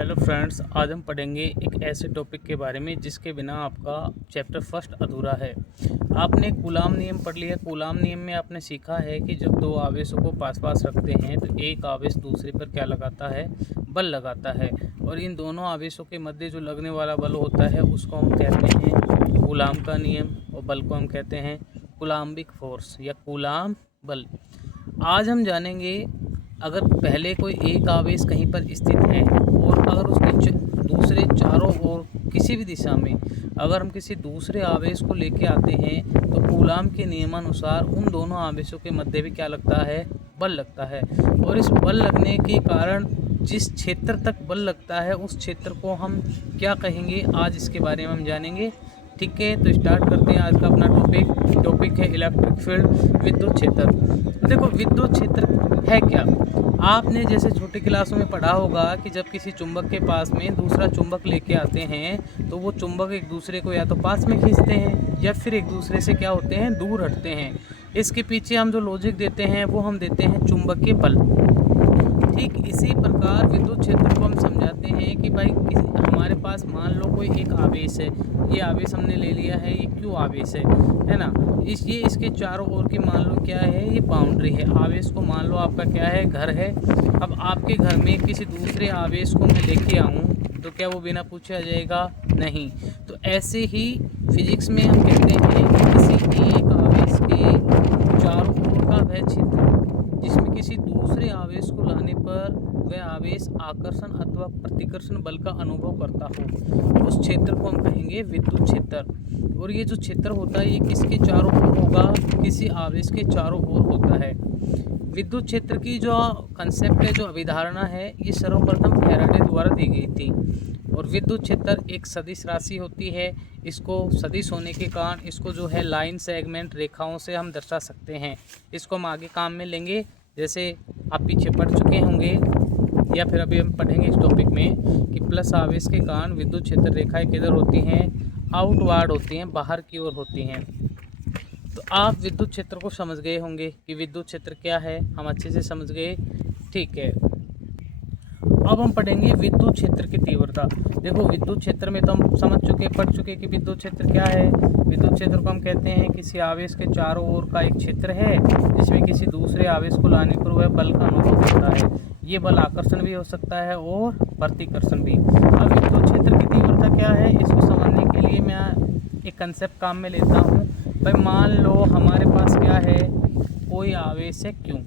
Hello friends, आज हम पढ़ेंगे एक ऐसे टॉपिक के बारे में जिसके बिना आपका चैप्टर फर्स्ट अधूरा है। आपने कूलाम नियम पढ़ लिया। कूलाम नियम में आपने सीखा है कि जब दो आवेशों को पास पास रखते हैं तो एक आवेश दूसरे पर क्या लगाता है, बल लगाता है। और इन दोनों आवेशों के मध्य जो लगने वाला बल होता है उसको हम कहते हैं कूलाम का नियम, और बल को हम कहते हैं कूलाम्बिक फोर्स या कूलाम बल। आज हम जानेंगे, अगर पहले कोई एक आवेश कहीं पर स्थित है और अगर उसके दूसरे चारों ओर किसी भी दिशा में अगर हम किसी दूसरे आवेश को लेके आते हैं तो कूलाम के नियमानुसार उन दोनों आवेशों के मध्य भी क्या लगता है, बल लगता है। और इस बल लगने के कारण जिस क्षेत्र तक बल लगता है उस क्षेत्र को हम क्या कहेंगे, आज इसके बारे में हम जानेंगे। ठीक है, तो स्टार्ट करते हैं आज का अपना टॉपिक है इलेक्ट्रिक फील्ड, विद्युत क्षेत्र। देखो, विद्युत क्षेत्र है क्या। आपने जैसे छोटी क्लासों में पढ़ा होगा कि जब किसी चुंबक के पास में दूसरा चुंबक लेके आते हैं तो वो चुंबक एक दूसरे को या तो पास में खींचते हैं या फिर एक दूसरे से क्या होते हैं, दूर हटते हैं। इसके पीछे हम जो लॉजिक देते हैं वो हम देते हैं चुंबकीय बल। ठीक इसी प्रकार विद्युत क्षेत्र को हम समझाते हैं कि भाई हमारे पास मान लो कोई एक आवेश है, ये आवेश हमने ले लिया है, ये क्यू आवेश है ना। ये इसके चारों ओर की मान लो क्या है, ये बाउंड्री है। आवेश को मान लो आपका क्या है, घर है। अब आपके घर में किसी दूसरे आवेश को मैं लेके आऊँ तो क्या वो बिना पूछे आ जाएगा? नहीं। तो ऐसे ही फिजिक्स में हम कहते हैं कि किसी एक आवेश के चारों ओर का वह क्षेत्र जिसमें किसी दूसरे आवेश को लाने पर वह आवेश आकर्षण अथवा प्रतिकर्षण बल का अनुभव करता हो, उस क्षेत्र को हम कहेंगे विद्युत क्षेत्र। और ये जो क्षेत्र होता है ये किसके चारों ओर होगा, किसी आवेश के चारों ओर होता है। विद्युत क्षेत्र की जो कंसेप्ट है, जो अवधारणा है, ये सर्वप्रथम फैराडे द्वारा दी गई थी। और विद्युत क्षेत्र एक सदिश राशि होती है। इसको सदिश होने के कारण इसको जो है लाइन सेगमेंट रेखाओं से हम दर्शा सकते हैं। इसको हम आगे काम में लेंगे, जैसे आप पीछे पढ़ चुके होंगे या फिर अभी हम पढ़ेंगे इस टॉपिक में कि प्लस आवेश के कारण विद्युत क्षेत्र रेखाएं किधर होती हैं, आउटवार्ड होती हैं, बाहर की ओर होती हैं। तो आप विद्युत क्षेत्र को समझ गए होंगे कि विद्युत क्षेत्र क्या है, हम अच्छे से समझ गए। ठीक है, अब हम पढ़ेंगे विद्युत क्षेत्र की तीव्रता। देखो, विद्युत क्षेत्र में तो हम पढ़ चुके कि विद्युत क्षेत्र क्या है। विद्युत क्षेत्र को हम कहते हैं किसी आवेश के चारों ओर का एक क्षेत्र है जिसमें किसी दूसरे आवेश को लाने पर वह बल का अनुभव करता है। ये बल आकर्षण भी हो सकता है और प्रतिकर्षण भी। अब विद्युत क्षेत्र की तीव्रता क्या है, इसको समझने के लिए मैं एक कंसेप्ट काम में लेता हूँ। भाई मान लो हमारे पास क्या है, कोई आवेश है क्यों,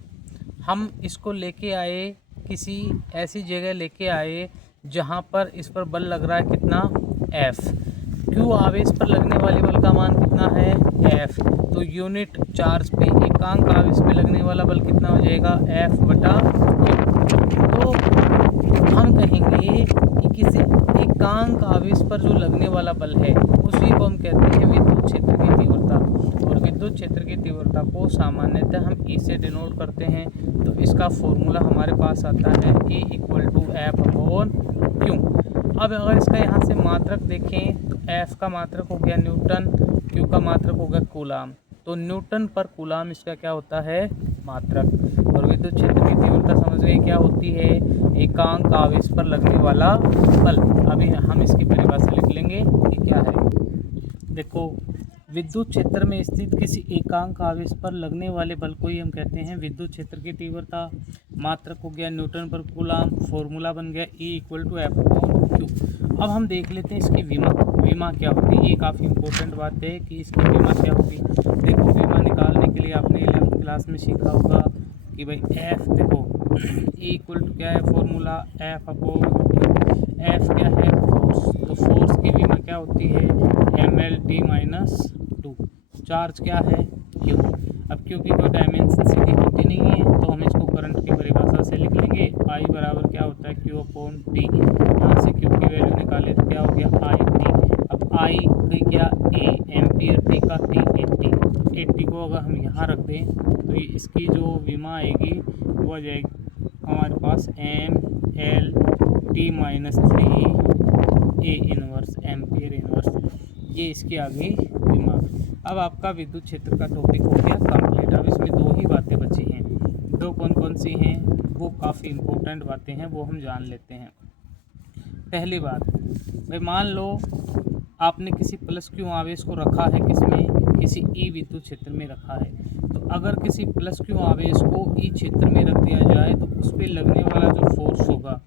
हम इसको लेके आए किसी ऐसी जगह लेके आए जहाँ पर इस पर बल लग रहा है कितना, F। क्यू आवेश पर लगने वाले बल का मान कितना है, F। तो यूनिट चार्ज पे एकांक आवेश पे लगने वाला बल कितना हो जाएगा, F बटा Q। तो हम कहेंगे कि किसी एकांक आवेश पर जो लगने वाला बल है उसी को हम कहते हैं विद्युत क्षेत्र की तीव्रता। और विद्युत क्षेत्र की तीव्रता को सामान्यतः हम E से डिनोट करते हैं। तो इसका फॉर्मूला हमारे पास आता है E = F/Q। अब अगर इसका यहाँ से मात्रक देखें तो F का मात्रक हो गया न्यूटन, Q का मात्रक हो गया कूलाम। तो न्यूटन पर कूलाम इसका क्या होता है, मात्रक। और विद्युत क्षेत्र की तीव्रता समझ गए क्या होती है, एकांक आवेश पर लगने वाला बल। अभी हम इसकी परिभाषा लिख लेंगे कि क्या है। देखो, विद्युत क्षेत्र में स्थित किसी एकांक आवेश पर लगने वाले बल को ही हम कहते हैं विद्युत क्षेत्र की तीव्रता। मात्रक हो गया न्यूटन पर कूलाम, फॉर्मूला बन गया E = F/Q। अब हम देख लेते हैं इसकी विमा क्या होती है। ये काफ़ी इंपॉर्टेंट बात है कि इसकी विमा क्या होगी। देखो, विमा निकालने के लिए आपने 11th क्लास में सीखा होगा कि भाई F, देखो E = क्या है, फॉर्मूला F क्या है, फोर्स। तो फोर्स की विमा क्या होती है, mL/t-2। चार्ज क्या है, Q। अब Q की कोई डायमेंशन सीधी होती नहीं है तो हम इसको करंट की परिभाषा से लिख लेंगे। I बराबर क्या होता है, Q/T। यहाँ से Q की वैल्यू निकाले तो क्या हो गया, I/T। अब I की क्या, A, एम्पियर, T का T, 80 को अगर हम यहाँ रख दें तो ये इसकी जो विमा आएगी वो आ जाएगी हमारे पास mL/t-3 A inverse, ampere inverse. ये इसकी आ गई विमा। अब आपका विद्युत क्षेत्र का टॉपिक हो गया कंप्लीट। अब इसमें दो ही बातें बची हैं। दो कौन कौन सी हैं, वो काफ़ी इम्पोर्टेंट बातें हैं, वो हम जान लेते हैं। पहली बात भाई, मान लो आपने किसी प्लस क्यू आवेश को रखा है, किसमें, किसी ई विद्युत क्षेत्र में रखा है। तो अगर किसी प्लस क्यू आवेश को ई क्षेत्र में रख दिया जाए तो उस पर लगने वाला जो फोर्स होगा,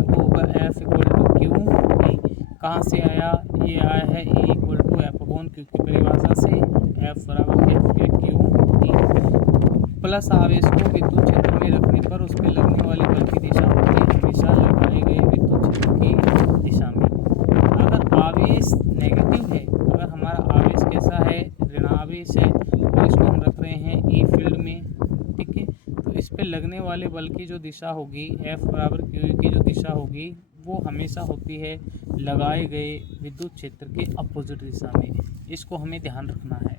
वो होगा F equal to Q E. कहाँ से आया, ये आया है E equal to F upon Q की परिभाषा से, F बराबर क्यू ई। प्लस आवेश को विद्युत क्षेत्र में रखने पर उस पर लगने वाले बल की दिशा होती है हमेशा लगाए गए विद्युत क्षेत्र की दिशा में। अगर आवेश नेगेटिव है, अगर हमारा आवेश कैसा है, ऋणावेश है, और इसको हम रख रहे हैं ई फील्ड में, ठीक है, तो इस पे लगने वाले बल की जो दिशा होगी, F बराबर क्यू की जो दिशा होगी, वो हमेशा होती है लगाए गए विद्युत क्षेत्र के अपोजिट दिशा में। इसको हमें ध्यान रखना है।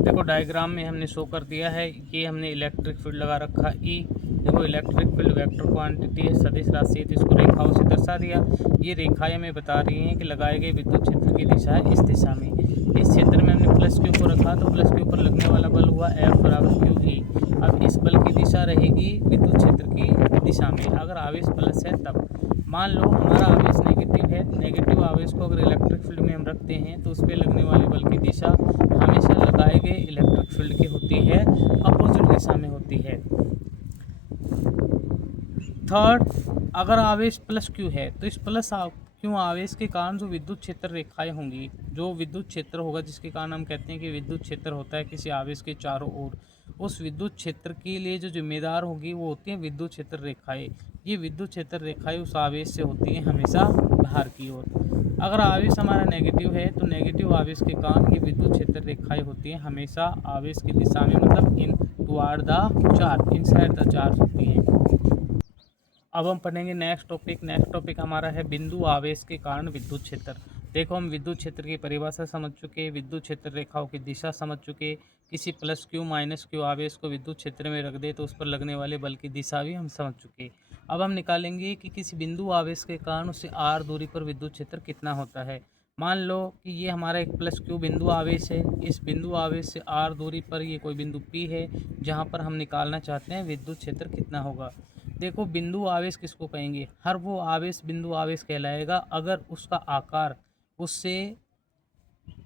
देखो डायग्राम में हमने शो कर दिया है, ये हमने इलेक्ट्रिक फील्ड लगा रखा ई। देखो इलेक्ट्रिक फील्ड वेक्टर क्वांटिटी है, सदिश राशि है, तो इसको रेखाओं से दर्शा दिया। ये रेखाएं हमें बता रही हैं कि लगाए गए विद्युत क्षेत्र की दिशा है इस दिशा में। इस क्षेत्र में हमने प्लस क्यू को रखा, तो प्लस क्यू पर लगने वाला बल हुआ F बराबर क्यू ई। अब इस बल की दिशा रहेगी विद्युत क्षेत्र की दिशा में, अगर आवेश प्लस है तब। मान लो हमारा आवेश नेगेटिव है, नेगेटिव आवेश को अगर इलेक्ट्रिक फील्ड में हम रखते हैं तो उस पर लगने वाले बल की दिशा हमेशा लगाए गए इलेक्ट्रिक फील्ड की होती है, अपोजिट दिशा में होती है। थर्ड, अगर आवेश प्लस क्यू है तो इस प्लस क्यू आवेश के कारण जो विद्युत क्षेत्र रेखाएं होंगी, जो विद्युत क्षेत्र होगा जिसके कारण हम कहते हैं कि विद्युत क्षेत्र होता है किसी आवेश के चारों ओर, उस विद्युत क्षेत्र के लिए जो जिम्मेदार होगी वो होती है विद्युत क्षेत्र रेखाएं। ये विद्युत क्षेत्र रेखाएं उस आवेश से होती हैं हमेशा बाहर की ओर। अगर आवेश हमारा नेगेटिव है तो नेगेटिव आवेश के कारण ये विद्युत क्षेत्र रेखाएं होती हैं हमेशा आवेश की दिशा में, मतलब in toward the charge, inside the charge होती हैं। अब हम पढ़ेंगे नेक्स्ट टॉपिक हमारा है बिंदु आवेश के कारण विद्युत क्षेत्र। देखो हम विद्युत क्षेत्र की परिभाषा समझ चुके, विद्युत क्षेत्र रेखाओं की दिशा समझ चुके, किसी प्लस क्यू माइनस क्यू आवेश को विद्युत क्षेत्र में रख दे तो उस पर लगने वाले बल की दिशा भी हम समझ चुके। अब हम निकालेंगे कि किसी बिंदु आवेश के कारण उससे r दूरी पर विद्युत क्षेत्र कितना होता है। मान लो कि ये हमारा एक प्लस क्यू बिंदु आवेश है, इस बिंदु आवेश से r दूरी पर ये कोई बिंदु P है जहाँ पर हम निकालना चाहते हैं विद्युत क्षेत्र कितना होगा। देखो बिंदु आवेश किसको कहेंगे, हर वो आवेश बिंदु आवेश कहलाएगा अगर उसका आकार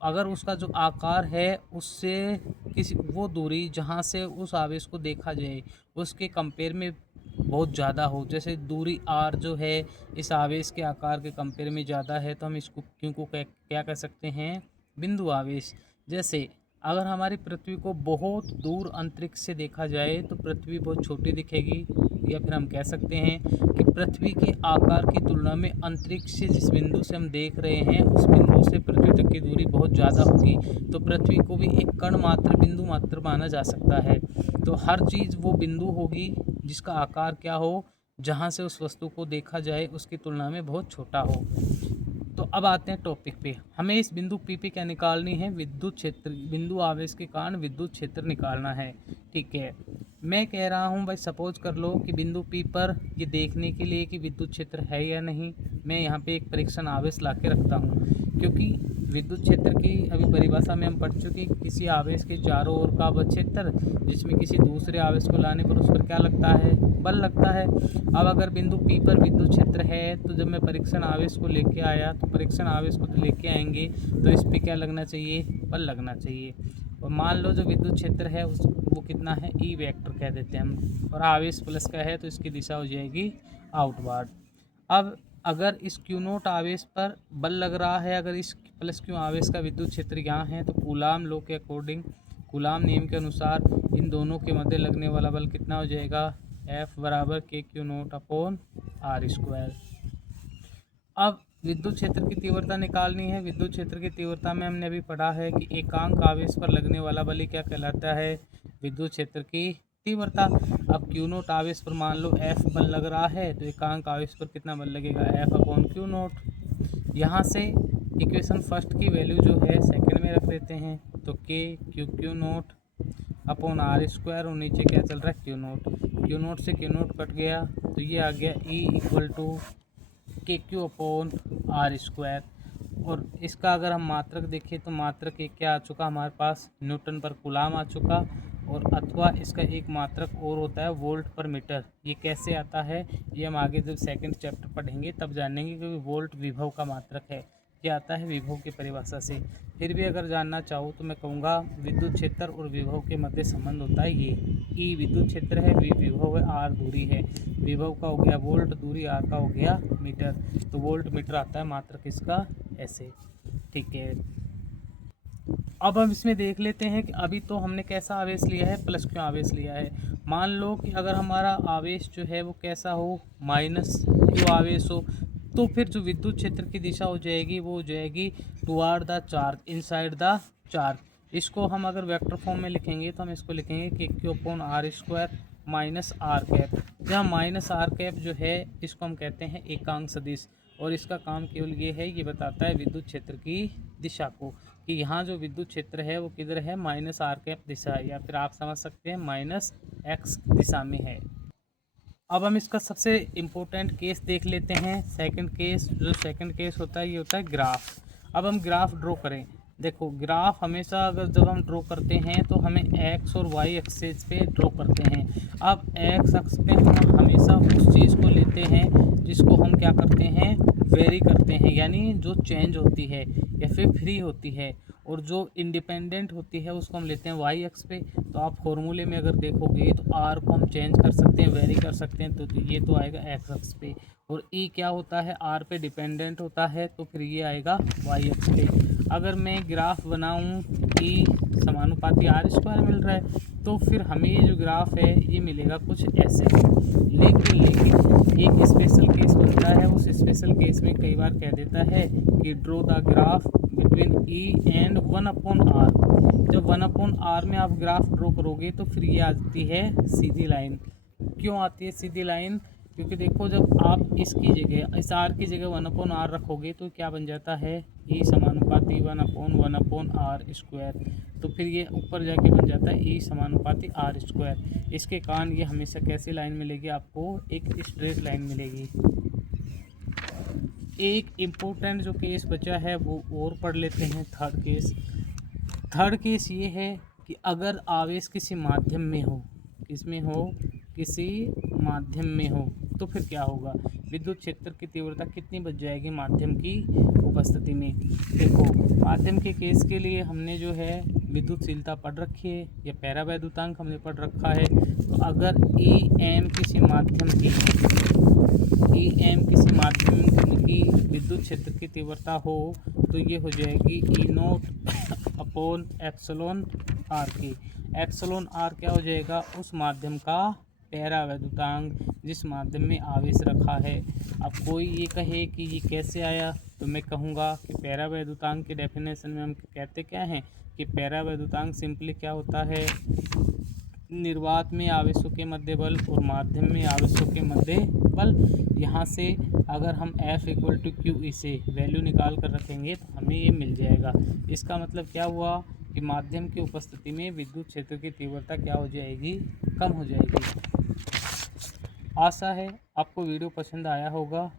अगर उसका जो आकार है उससे किसी वो दूरी जहाँ से उस आवेश को देखा जाए उसके कंपेयर में बहुत ज़्यादा हो। जैसे दूरी r जो है इस आवेश के आकार के कंपेयर में ज़्यादा है तो हम इसको क्यों को क्या कह सकते हैं, बिंदु आवेश। जैसे अगर हमारी पृथ्वी को बहुत दूर अंतरिक्ष से देखा जाए तो पृथ्वी बहुत छोटी दिखेगी, या फिर हम कह सकते हैं कि पृथ्वी के आकार की तुलना में अंतरिक्ष से जिस बिंदु से हम देख रहे हैं उस बिंदु से पृथ्वी तक की दूरी बहुत ज़्यादा होगी, तो पृथ्वी को भी एक कण मात्र, बिंदु मात्र माना जा सकता है। तो हर चीज़ वो बिंदु होगी जिसका आकार क्या हो, जहाँ से उस वस्तु को देखा जाए उसकी तुलना में बहुत छोटा हो। तो अब आते हैं टॉपिक पे, हमें इस बिंदु P पे क्या निकालनी है, विद्युत क्षेत्र, बिंदु आवेश के कारण विद्युत क्षेत्र निकालना है। ठीक है, मैं कह रहा हूँ भाई सपोज कर लो कि बिंदु P पर ये देखने के लिए कि विद्युत क्षेत्र है या नहीं, मैं यहाँ पे एक परीक्षण आवेश ला के रखता हूँ, क्योंकि विद्युत क्षेत्र की अभी परिभाषा में हम पढ़ चुके, किसी आवेश के चारों ओर का वह क्षेत्र जिसमें किसी दूसरे आवेश को लाने पर उस पर क्या लगता है, बल लगता है। अब अगर बिंदु P पर विद्युत क्षेत्र है तो जब मैं परीक्षण आवेश को लेके आया तो परीक्षण आवेश को लेके आएंगे तो इस पे क्या लगना चाहिए, बल लगना चाहिए। और मान लो जो विद्युत क्षेत्र है वो कितना है, ई वेक्टर कह देते हैं हम, और आवेश प्लस का है तो इसकी दिशा हो जाएगी आउटवर्ड। अब अगर इस क्यू नोट आवेश पर बल लग रहा है, अगर इस प्लस क्यू आवेश का विद्युत क्षेत्र यहाँ है, तो कूलाम लॉ के अकॉर्डिंग, कूलाम नियम के अनुसार इन दोनों के मध्य लगने वाला बल कितना हो जाएगा, F बराबर के Q naught upon R square. अब विद्युत क्षेत्र की तीव्रता निकालनी है। विद्युत क्षेत्र की तीव्रता में हमने अभी पढ़ा है कि एकांक आवेश पर लगने वाला बल क्या कहलाता है, विद्युत क्षेत्र की तीव्रता। अब क्यू नोट आवेश पर मान लो F बल लग रहा है तो एकांक आवेश पर कितना बल लगेगा, F अपॉन क्यू नोट। यहाँ से इक्वेशन फर्स्ट की वैल्यू जो है सेकंड में रख देते हैं, तो K Q naught upon R square, और नीचे क्या चल रहा है, क्यू नोट से क्यू नोट कट गया तो ये आ गया E equal to K Q upon R square. और इसका अगर हम मात्रक देखें तो मात्रक एक क्या आ चुका हमारे पास, न्यूटन पर कूलाम आ चुका, और अथवा इसका एक मात्रक और होता है वोल्ट पर मीटर। ये कैसे आता है ये हम आगे जब सेकंड चैप्टर पढ़ेंगे तब जानेंगे, क्योंकि वोल्ट विभव का मात्रक है। क्या आता है विभव की परिभाषा से। फिर भी अगर जानना चाहो तो मैं कहूँगा विद्युत क्षेत्र और विभव के मध्य संबंध होता है ये। ई विद्युत क्षेत्र है, वी विभव है, आर दूरी है। विभव का हो गया वोल्ट, दूरी आर का हो गया मीटर। तो वोल्ट मीटर आता है मात्रक इसका ऐसे। ठीक है, अब हम इसमें देख लेते हैं कि अभी तो हमने कैसा आवेश लिया है, प्लस क्यों आवेश लिया है। मान लो कि अगर हमारा आवेश जो है वो कैसा हो, माइनस क्यू आवेश हो, तो फिर जो विद्युत क्षेत्र की दिशा हो जाएगी वो हो जाएगी toward the charge, inside the charge. इसको हम अगर वेक्टर फॉर्म में लिखेंगे तो हम इसको लिखेंगे कि Q/R² माइनस आर कैप। जहाँ माइनस आर कैप जो है इसको हम कहते हैं एकांक सदिश, और इसका काम केवल ये है, ये बताता है विद्युत क्षेत्र की दिशा को, कि यहाँ जो विद्युत क्षेत्र है वो किधर है, माइनस आर कैप दिशा, या फिर आप समझ सकते हैं माइनस एक्स दिशा में है। अब हम इसका सबसे इम्पोर्टेंट केस देख लेते हैं, सेकंड केस। जो सेकंड केस होता है ये होता है ग्राफ। अब हम ग्राफ ड्रॉ करें। देखो ग्राफ हमेशा अगर जब हम ड्रॉ करते हैं तो हमें एक्स और वाई एक्सेस पे ड्रॉ करते हैं। अब एक्स अक्ष पे हम हमेशा उस चीज़ को लेते हैं जिसको हम क्या करते हैं, वेरी करते हैं, यानी जो चेंज होती है या फिर फ्री होती है, और जो इंडिपेंडेंट होती है उसको हम लेते हैं वाई एक्स पे। तो आप फॉर्मूले में अगर देखोगे तो आर को हम चेंज कर सकते हैं, वेरी कर सकते हैं, तो ये तो आएगा एक्स एक्स पे। और ई क्या होता है, आर पे डिपेंडेंट होता है, तो फिर ये आएगा वाई एक्स पे। अगर मैं ग्राफ बनाऊं ई समानुपाती R² मिल रहा है, तो फिर हमें ये जो ग्राफ है ये मिलेगा कुछ ऐसे। लेकिन एक स्पेशल केस बनता है, उस स्पेशल केस में कई बार कह देता है कि draw the graph between E and 1/R। जब 1/R में आप ग्राफ ड्रॉ करोगे तो फिर ये आती है सीधी लाइन। क्यों आती है सीधी लाइन, क्योंकि देखो जब आप इसकी जगह, इस R की जगह 1/R रखोगे तो क्या बन जाता है, E समानुपाती 1/1/R²। तो फिर ये ऊपर जाके बन जाता है E समानुपाती R²। इसके कारण ये हमेशा कैसी लाइन मिलेगी आपको, एक स्ट्रेट लाइन मिलेगी। एक इम्पोर्टेंट जो केस बचा है वो और पढ़ लेते हैं, थर्ड केस। थर्ड केस ये है कि अगर आवेश किसी माध्यम में हो, किसमें हो, किसी माध्यम में हो, तो फिर क्या होगा, विद्युत क्षेत्र की तीव्रता कितनी बच जाएगी माध्यम की उपस्थिति में। देखो माध्यम के केस के लिए हमने जो है विद्युतशीलता पढ़ रखी है, या पैरावैद्युतांक हमने पढ़ रखा है। तो अगर EM किसी माध्यम की विद्युत क्षेत्र की तीव्रता हो तो ये हो जाएगी E0/ε/R की। εr क्या हो जाएगा, उस माध्यम का पैरावैद्युतांक जिस माध्यम में आवेश रखा है। अब कोई ये कहे कि ये कैसे आया, तो मैं कहूँगा कि पैरावैद्युतांक के डेफिनेशन में हम कहते क्या हैं कि पैरावैद्युतांक सिंपली क्या होता है, निर्वात में आवेशों के मध्य बल और माध्यम में आवेशों के मध्य बल। यहाँ से अगर हम F=QE से वैल्यू निकाल कर रखेंगे तो हमें ये मिल जाएगा। इसका मतलब क्या हुआ कि माध्यम की उपस्थिति में विद्युत क्षेत्र की तीव्रता क्या हो जाएगी, कम हो जाएगी। आशा है आपको वीडियो पसंद आया होगा।